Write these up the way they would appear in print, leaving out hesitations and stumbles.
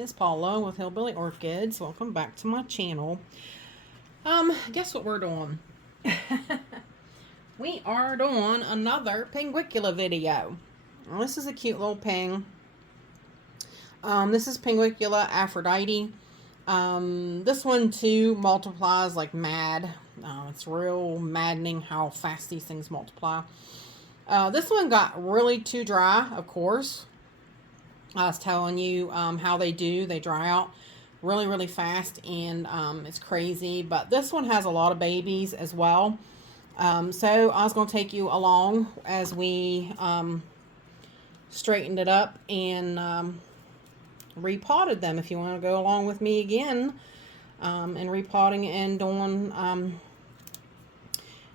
is Paula with Hillbilly Orchids. Welcome back to my channel. Guess what we're doing? We are doing another Pinguicula video. Well, this is a cute little ping. This is Pinguicula Aphrodite. This one too multiplies like mad. It's real maddening how fast these things multiply. This one got really too dry, of course. I was telling you how they do. They dry out really, really fast, and it's crazy. But this one has a lot of babies as well. So I was going to take you along as we straightened it up and repotted them. If you want to go along with me again and repotting and doing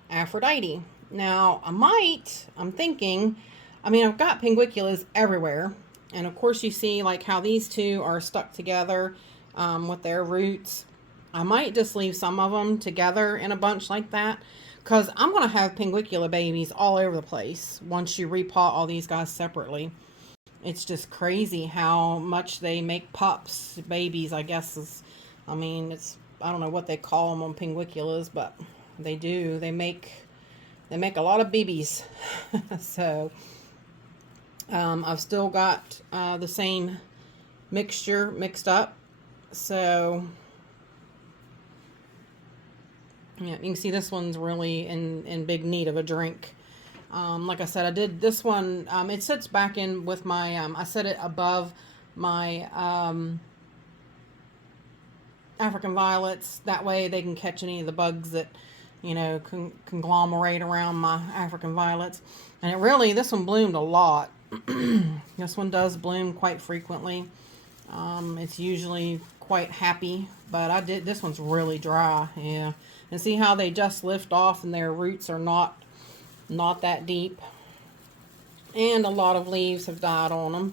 Aphrodite. Now, I'm thinking, I've got Pinguiculas everywhere. And of course you see like how these two are stuck together with their roots. I might just leave some of them together in a bunch like that, because I'm going to have Pinguicula babies all over the place once you repot all these guys separately. It's just crazy how much they make pups, babies, I guess is, I don't know what they call them on Pinguiculas, but they do. They make a lot of babies. So I've still got the same mixture mixed up. So yeah, you can see this one's really in big need of a drink. Like I said, I did this one. It sits back in with my, I set it above my African violets. That way they can catch any of the bugs that, conglomerate around my African violets. And it really, this one bloomed a lot. This one does bloom quite frequently. It's usually quite happy, but this one's really dry. Yeah. And see how they just lift off and their roots are not that deep. And a lot of leaves have died on them.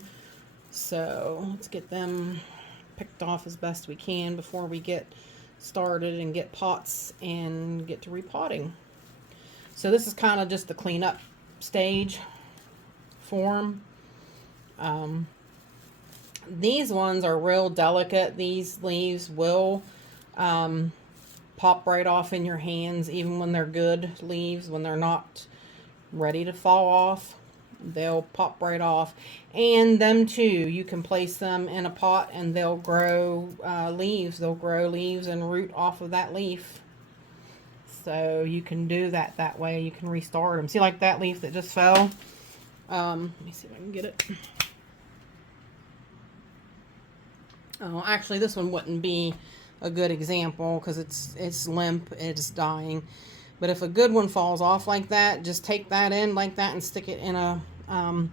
So let's get them picked off as best we can before we get started and get pots and get to repotting. So this is kind of just the cleanup stage form. These ones are real delicate. These leaves will pop right off in your hands, even when they're good leaves. When they're not ready to fall off, they'll pop right off. And them too, you can place them in a pot and they'll grow leaves. They'll grow leaves and root off of that leaf. So you can do that way. You can restart them. See, like that leaf that just fell. Let me see if I can get it. Oh, actually, this one wouldn't be a good example because it's limp, it's dying. But if a good one falls off like that, just take that in like that and stick it in a. I'm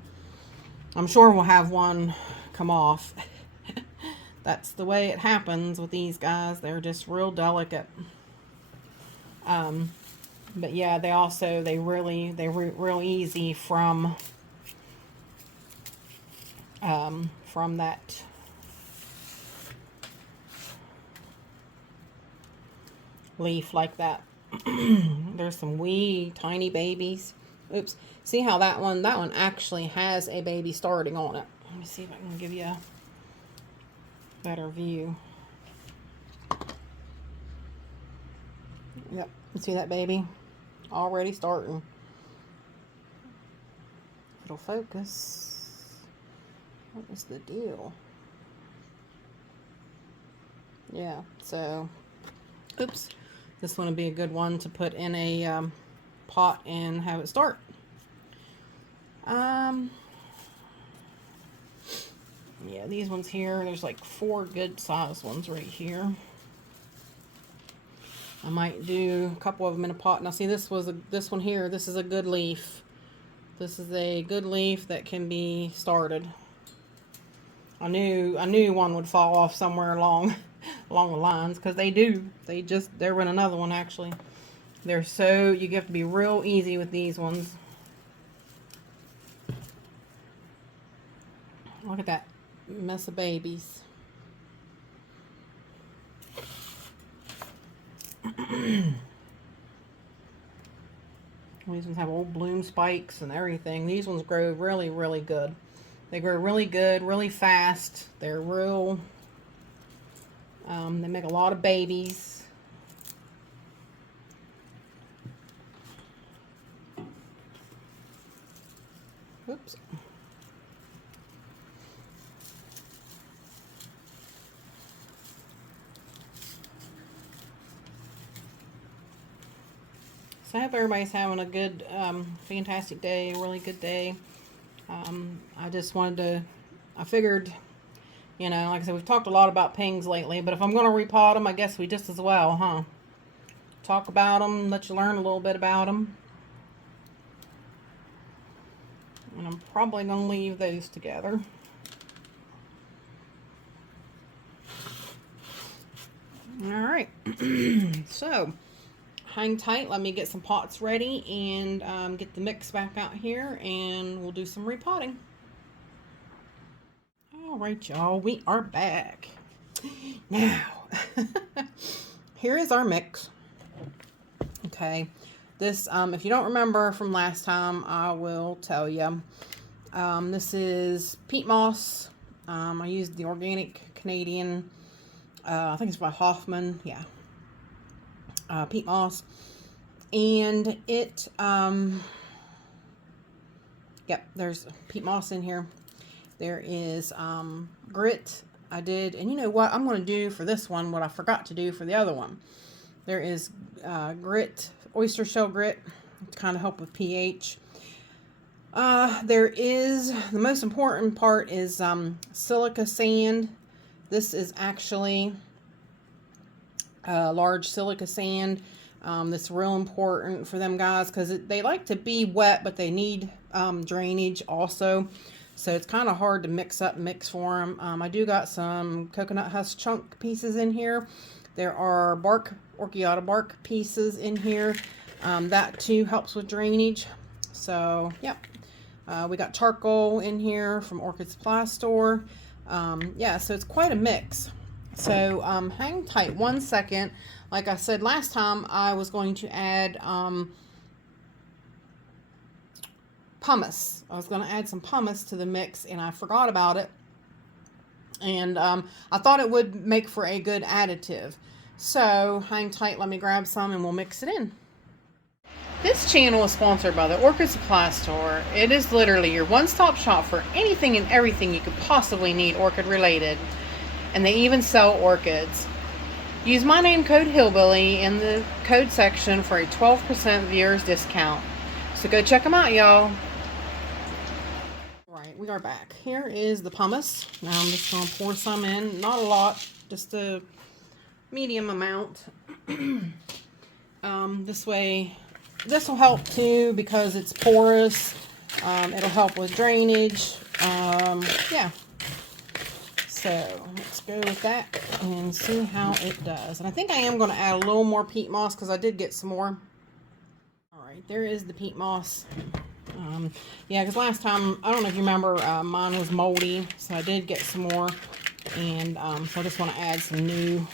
sure we'll have one come off. That's the way it happens with these guys. They're just real delicate. But yeah, they're real easy from that leaf like that. There's some wee tiny babies. Oops. See how that one actually has a baby starting on it. Let me see if I can give you a better view. Yep. You see that baby already starting. If it'll focus. What is the deal? Yeah, so oops. This one would be a good one to put in a pot and have it start. Yeah, these ones here, there's like 4 good sized ones right here. I might do a couple of them in a pot. Now see, this one here, this is a good leaf. This is a good leaf that can be started. I knew one would fall off somewhere along the lines, because they do. There went another one actually. You have to be real easy with these ones. Look at that mess of babies. These ones have old bloom spikes and everything. These ones grow really, really good. They grow really good, really fast. They're real They make a lot of babies. Oops. So I hope everybody's having a good, fantastic day, a really good day. I just wanted to, I figured, you know, like I said, we've talked a lot about pings lately, but if I'm going to repot them, I guess we just as well, huh? Talk about them, let you learn a little bit about them. And I'm probably going to leave those together. All right. So, hang tight. Let me get some pots ready and get the mix back out here, and we'll do some repotting. All right, y'all. We are back. Now, here is our mix. Okay. This, if you don't remember from last time, I will tell you. This is peat moss. I used the organic Canadian, I think it's by Hoffman. Yeah. Peat moss. And it, yep, there's peat moss in here. There is, grit. I did, and you know what I'm going to do for this one, what I forgot to do for the other one. There is, grit, oyster shell grit, to kind of help with pH. There is, the most important part is silica sand. This is actually large silica sand. That's real important for them guys because they like to be wet, but they need drainage also. So it's kind of hard to mix for them. I do got some coconut husk chunk pieces in here. There are bark, orchiata bark pieces in here. That too helps with drainage. So, yeah. We got charcoal in here from Orchid Supply Store. Yeah, so it's quite a mix. So, hang tight 1 second. Like I said last time, I was going to add pumice. I was going to add some pumice to the mix, and I forgot about it. And I thought it would make for a good additive. So, hang tight, let me grab some, and we'll mix it in. This channel is sponsored by the Orchid Supply Store. It is literally your one-stop shop for anything and everything you could possibly need orchid related. And they even sell orchids. Use my name code Hillbilly in the code section for a 12% viewers discount. So go check them out, y'all. Right, we are back. Here is the pumice. Now I'm just going to pour some in. Not a lot, just a medium amount. This way, this will help too because it's porous. It'll help with drainage. Yeah. So let's go with that and see how it does. And I think I am going to add a little more peat moss because I did get some more. All right, there is the peat moss. Yeah, because last time, I don't know if you remember, mine was moldy, so I did get some more. And so I just want to add some new.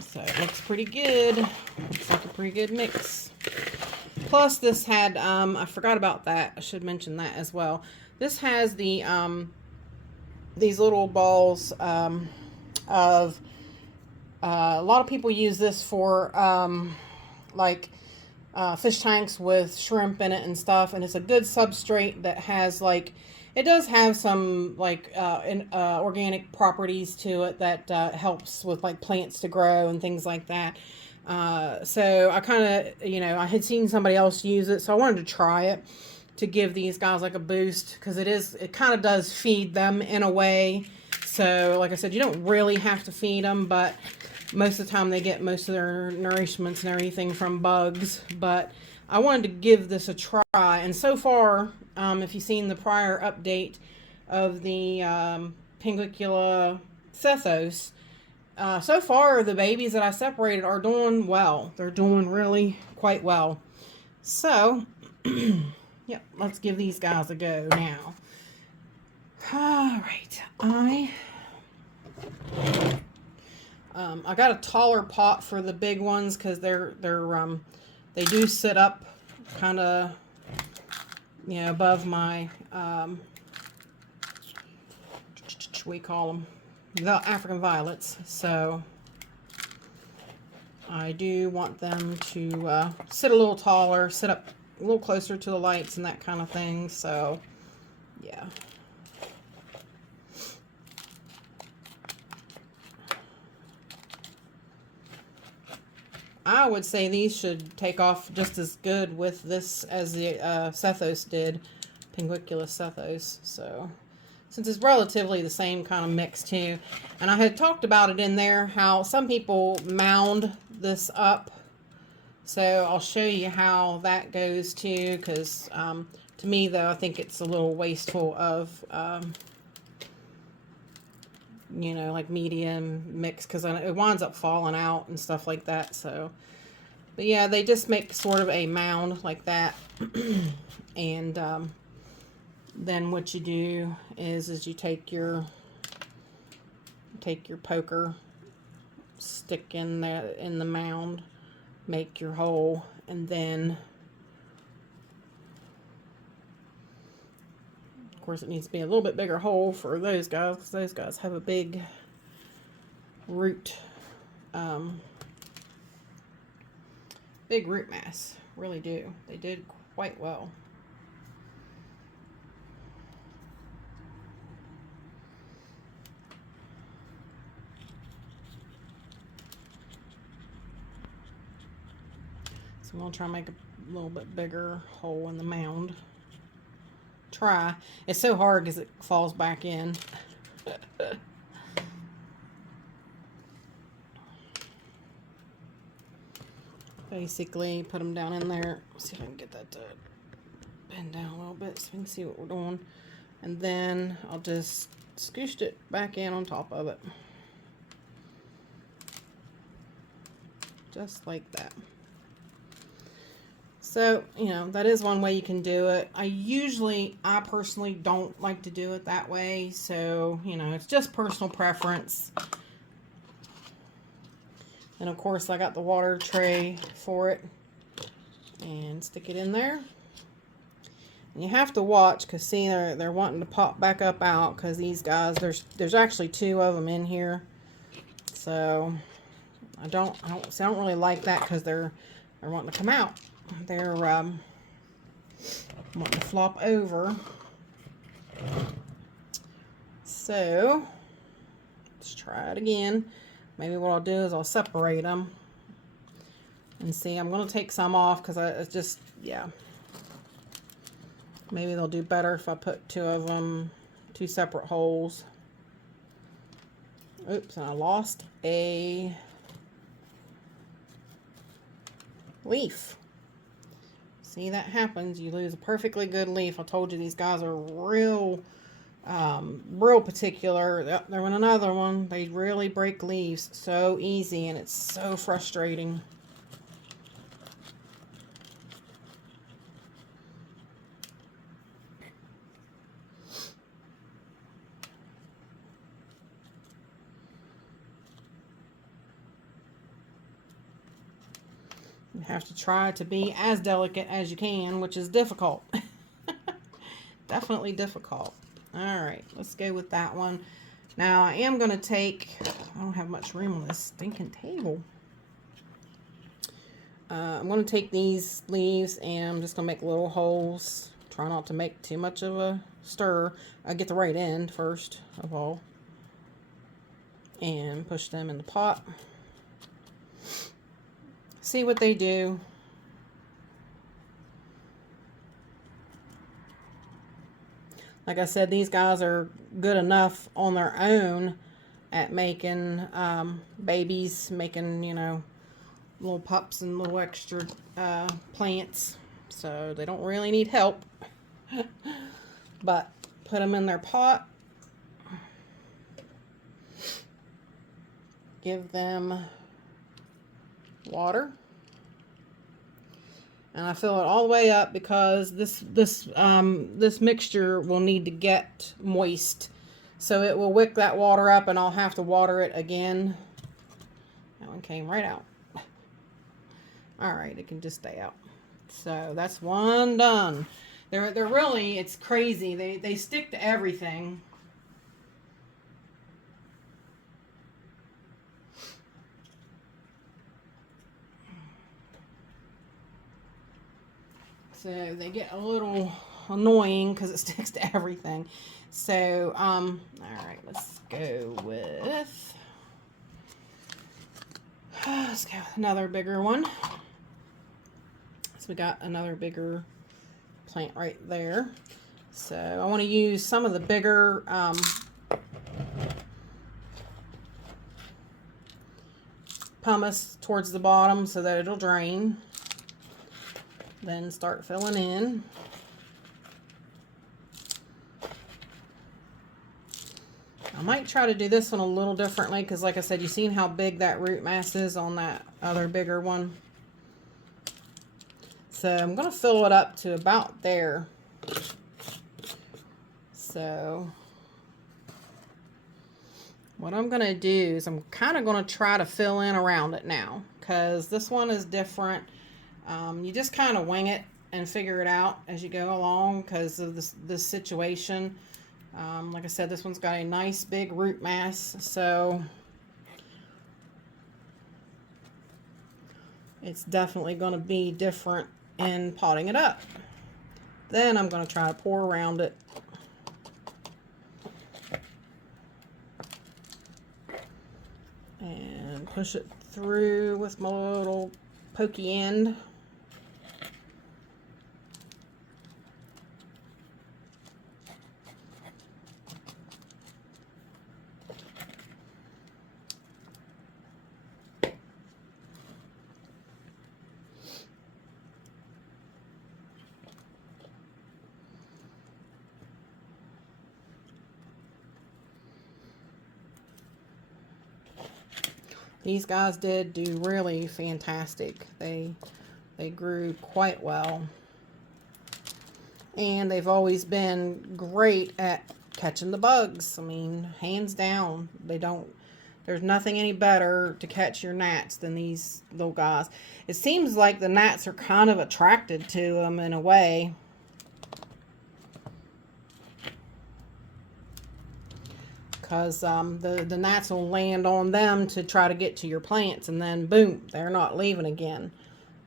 So it looks pretty good. Looks like a pretty good mix. Plus this had, I forgot about that. I should mention that as well. This has the, these little balls of, a lot of people use this for, like, fish tanks with shrimp in it and stuff. And it's a good substrate that has, like, it does have some, like, organic properties to it that helps with, like, plants to grow and things like that. So I kind of, you know, I had seen somebody else use it, so I wanted to try it to give these guys, like, a boost, because it kind of does feed them in a way. So, like I said, you don't really have to feed them, but most of the time they get most of their nourishments and everything from bugs. But I wanted to give this a try, and so far, if you've seen the prior update of the Pinguicula Aphrodite, so far the babies that I separated are doing well. They're doing really quite well. So, yeah, let's give these guys a go now. All right, I got a taller pot for the big ones because they do sit up kind of, you know, above my, what do we call them? the African violets. So I do want them to sit a little taller, sit up a little closer to the lights and that kind of thing. So yeah. I would say these should take off just as good with this as the Sethos did, Pinguicula Sethos. So, since it's relatively the same kind of mix too. And I had talked about it in there, how some people mound this up. So, I'll show you how that goes too, because to me though, I think it's a little wasteful of you know, like medium mix, because it winds up falling out and stuff like that. So, but yeah, they just make sort of a mound like that. And then what you do is you take your poker, stick in the mound, make your hole, and then of course, it needs to be a little bit bigger hole for those guys, because those guys have a big root mass. Really do. They did quite well. So I'm going to try to make a little bit bigger hole in the mound. Try. It's so hard because it falls back in. Basically, put them down in there. See if I can get that to bend down a little bit so we can see what we're doing. And then I'll just scoosh it back in on top of it. Just like that. So, you know, that is one way you can do it. I personally don't like to do it that way. So, you know, it's just personal preference. And of course, I got the water tray for it. And stick it in there. And you have to watch, because see, they're wanting to pop back up out, because these guys, there's actually 2 of them in here. So, I don't really like that, because they're wanting to come out. They're wanting to flop over. So let's try it again. Maybe what I'll do is I'll separate them and see. I'm going to take some off, because it's just, yeah, maybe they'll do better if I put 2 of them, 2 separate holes. Oops, and I lost a leaf. See, that happens. You lose a perfectly good leaf. I told you these guys are real particular. There went another one. They really break leaves so easy, and it's so frustrating. You have to try to be as delicate as you can, which is difficult. Definitely difficult. Alright, let's go with that one. Now, I am going to take, I don't have much room on this stinking table. I'm going to take these leaves, and I'm just going to make little holes. Try not to make too much of a stir. I get the right end first of all. And push them in the pot. See what they do. Like I said, these guys are good enough on their own at making babies, making, you know, little pups and little extra plants. So they don't really need help. But put them in their pot. Give them water, and I fill it all the way up, because this mixture will need to get moist, so it will wick that water up, and I'll have to water it again. That one came right out. All right, it can just stay out. So that's one done. They're really, it's crazy. They stick to everything. So they get a little annoying because it sticks to everything. So, all right, let's go with another bigger one. So we got another bigger plant right there. So I want to use some of the bigger pumice towards the bottom so that it'll drain. Then start filling in. I might try to do this one a little differently because, like I said, you've seen how big that root mass is on that other bigger one. So I'm going to fill it up to about there. So what I'm going to do is I'm kind of going to try to fill in around it now because this one is different. You just kind of wing it and figure it out as you go along because of this situation. Like I said, this one's got a nice big root mass, so it's definitely going to be different in potting it up. Then I'm going to try to pour around it. And push it through with my little pokey end. These guys did do really fantastic. They grew quite well. And they've always been great at catching the bugs. I mean, hands down. There's nothing any better to catch your gnats than these little guys. It seems like the gnats are kind of attracted to them in a way. Because the gnats will land on them to try to get to your plants, and then boom, they're not leaving again.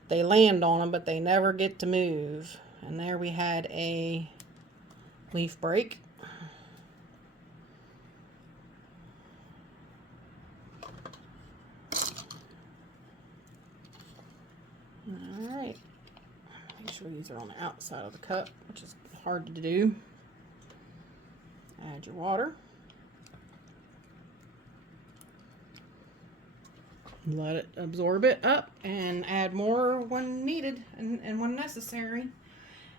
They land on them, but they never get to move. And there we had a leaf break. Alright, make sure these are on the outside of the cup, which is hard to do. Add your water. Let it absorb it up and add more when needed and when necessary.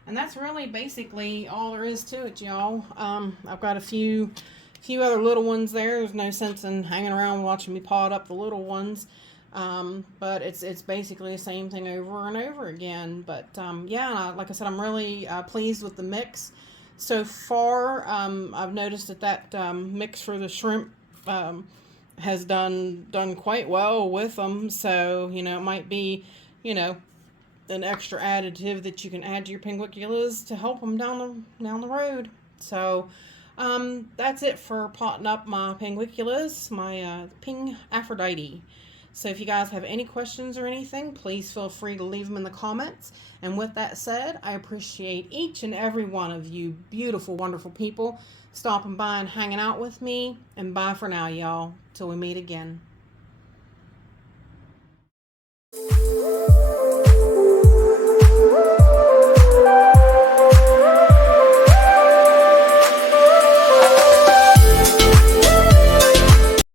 And that's really basically all there is to it, y'all. I've got a few other little ones there. There's no sense in hanging around watching me pot up the little ones. But it's basically the same thing over and over again. But yeah, like I said, I'm really pleased with the mix so far. I've noticed that mix for the shrimp has done quite well with them. So, you know, it might be, you know, an extra additive that you can add to your pinguiculas to help them down the road. So, that's it for potting up my pinguiculas, my Ping Aphrodite. So if you guys have any questions or anything, please feel free to leave them in the comments. And with that said, I appreciate each and every one of you beautiful, wonderful people stopping by and hanging out with me. And bye for now, y'all. Till we meet again.